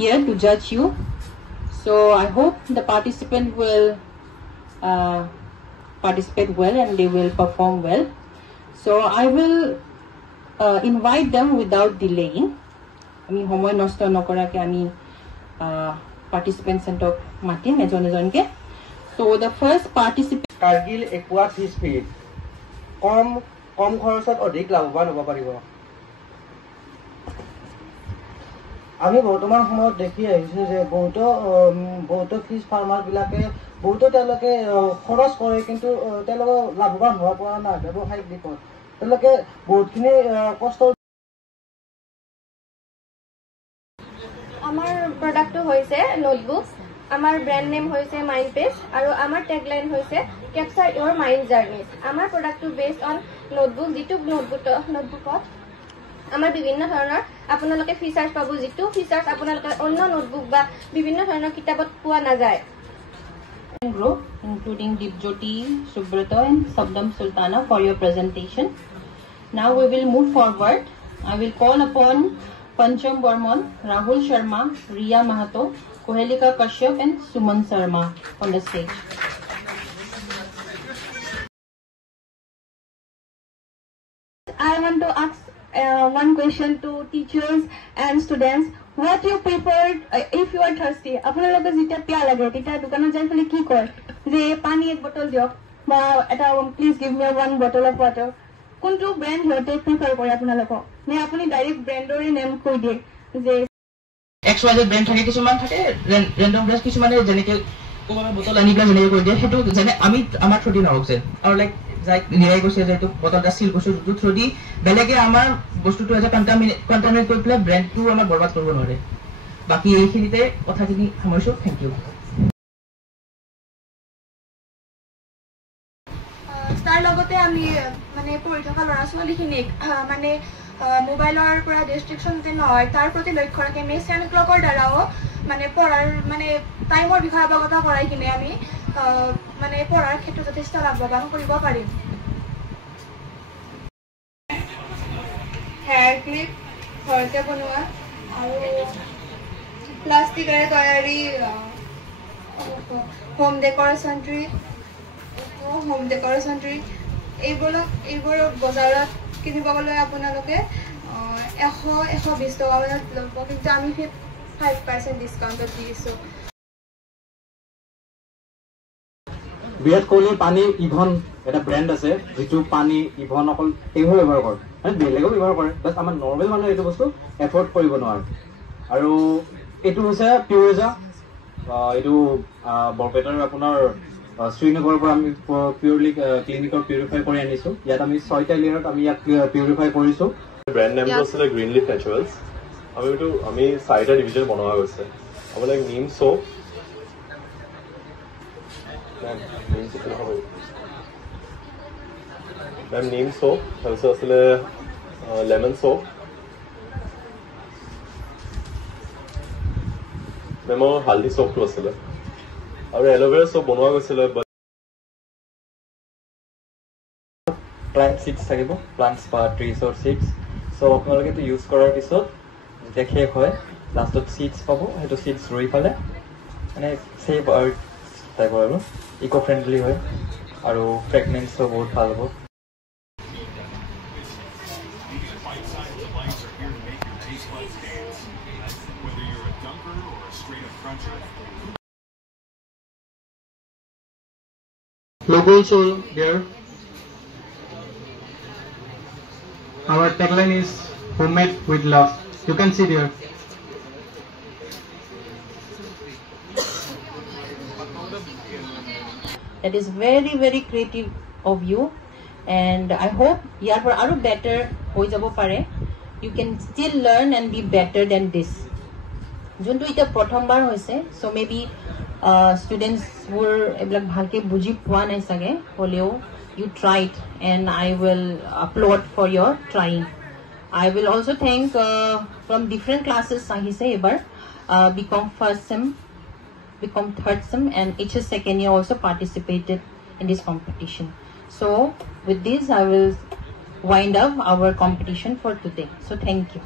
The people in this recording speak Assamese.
here to judge you. So I hope the participant will participate well and they will perform well. So I will invite them without delaying. I mean, homoy nosto nokora ke ami participants entok matin ejon ejon ke. So the first participant Kargil Aqua Fish Feed কম খৰচত অধিক লাভৱান হ'ব পাৰিব। আমি বৰ্তমান সময়ত দেখি আহিছো যে বহুত ফিশ ফাৰ্মাৰ বিলাকে তেওঁলোকে খৰচ কৰে কিন্তু তেওঁলোকে লাভৱান হোৱা পৰা নাই ব্যৱসায়িক দিশত তেওঁলোকে বহুতখিনি কষ্ট। আমাৰ প্ৰডাক্টটো হৈছে নোটবুক। আমাৰ ব্ৰেণ্ড নেম হৈছে মাইণ্ড পেজ আৰু আমাৰ টেগলাইন হৈছে কেপচাৰ ইউৰ মাইণ্ড জাৰ্নি। আমাৰ প্ৰডাক্টটো বেছড অন নোটবুক, যিটো নোটবুকত আমাৰ বিভিন্ন ধৰণৰ আপোনালোকে ফিচাৰ্ছ পাব, যিটো ফিচাৰ্ছ আপোনালোকে অন্য নোটবুক বা বিভিন্ন ধৰণৰ কিতাপত পোৱা নাযায়। Group including Dipjyoti, Subrata and Sabdam Sultana for your presentation. Now we will move forward. I will call upon Pancham Burman, Rahul Sharma, Riya Mahato, Kohelika Kashyap and Suman Sharma on the stage. I want to ask one question to teachers and students. What you prefer if you are thirsty? আপোনালোকে যেতিয়া পিয়া লাগে তেতিয়া দোকানত যাই ফেলে কি কয় যে পানী এক বটল দিয়ক বা এটা please give me one bottle of water. কোনটো ব্র্যান্ড হতে প্রিফার কৰে আপোনালোকক নে আপুনি ডাইৰেক্ট ব্ৰ্যান্ডৰ নেম কৈ দিয়ে যে XYZ ব্ৰ্যান্ড থাকে, কিছুমান থাকে ৰেন্ডম ব্র্যান্ড, কিছুমানে যেনেকে কোনোবা বটল আনি পেলাই যেনেকে কৈ দিয়ে সেইটো যেনে আমি আমাৰ থ্ৰুদি নহওক যে আৰু লাইক যাই নিৰাই গৈছে যে এইটো বটলটা চিল বস্তু থ্ৰুদি বেলেগে আমাৰ বস্তুটো এজ কণ্টামিনেট কৰি পেলাই ব্ৰেণ্ডটো আমাৰ বৰবাদ কৰিব নোৱাৰে। বাকী এইখিনিতে কথাখিনি সামৰিছোঁ। Thank you. তাৰ লগতে আমি মানে পঢ়ি থকা ল'ৰা ছোৱালীখিনিক মানে মোবাইলৰ পৰা ডিষ্ট্ৰিকশ্যন যে নহয় তাৰ প্ৰতি লক্ষ্য ৰাখি আমি চেন ক্লকৰ দ্বাৰাও মানে পঢ়াৰ মানে টাইমৰ বিষয়ে অৱগত কৰাই কিনে আমি মানে পঢ়াৰ ক্ষেত্ৰত যথেষ্ট লাভৱান কৰিব পাৰিম। হেয়াৰ ক্লিপ ঘৰতে বনোৱা আৰু প্লাষ্টিকেৰে তৈয়াৰী হোম ডেকৰেশ্যন ট্ৰী এইবোৰ বজাৰত কিনিব গ'লে আপোনালোকে 120 টকা মানত ল'ব, কিন্তু আমি 5% ডিছকাউণ্টত দি দিছোঁ। বিৰাট কোহলি পানী ইভন এটা ব্ৰেণ্ড আছে যিটো পানী ইভন অকল তেওঁহে ব্যৱহাৰ কৰে, মানে বেলেগেও ব্যৱহাৰ কৰে, বাট আমাৰ নৰ্মেল মানুহে এইটো বস্তু এফৰ্ড কৰিব নোৱাৰে। আৰু এইটো হৈছে পিউৰেজা, এইটো বৰপেটাৰ আপোনাৰ শ্ৰীনগৰৰ পৰা আমি পিউৰলি ক্লিনিকৰ পিউৰিফাই কৰি আনিছোঁ। ইয়াত আমি 6টা লেয়াৰত আমি ইয়াক পিউৰিফাই কৰিছোঁ। ব্ৰেণ্ড নেমটো আছিলে গ্ৰীণ লিফ নেচাৰেলছ। আমি 4টা ডিভিজন বনোৱা গৈছে। আপোনাৰ নিম সোপ, নিম সোপ, তাৰপিছত আছিলে লেমন সোপ, মেমৰ হালধি সোপটো আছিলে আৰু এল'ভেৰা সোপ বনোৱা গৈছিলে। প্লান্ট সিডছ থাকিব, প্লান্টছ বা ট্ৰিজৰ সিডছ। চ' আপোনালোকে এইটো ইউজ কৰাৰ পিছত যেতিয়া শেষ হয় লাষ্টত সিডছ পাব, সেইটো সিডছ ৰুই পেলাই মানে ছেভ আৰ্ট টাইপৰ আৰু ইক' ফ্ৰেণ্ডলি হয় আৰু ফ্ৰেগনেন্সো বহুত ভাল হ'ব। Logo also there. Our tagline is homemade with love. You can see there. That is very, very creative of you, and I hope you are aru better hoi jabo pare. You can still learn and be better than this. Juntu ita prothom bar hoise, so maybe students were eblak bhalke buji poa nai sage holeo you tried, and I will applaud for your trying. I will also thank from different classes ahise ebar become first sem, become third sem, and HS second year also participated in this competition. So with this I will wind up our competition for today. So thank you.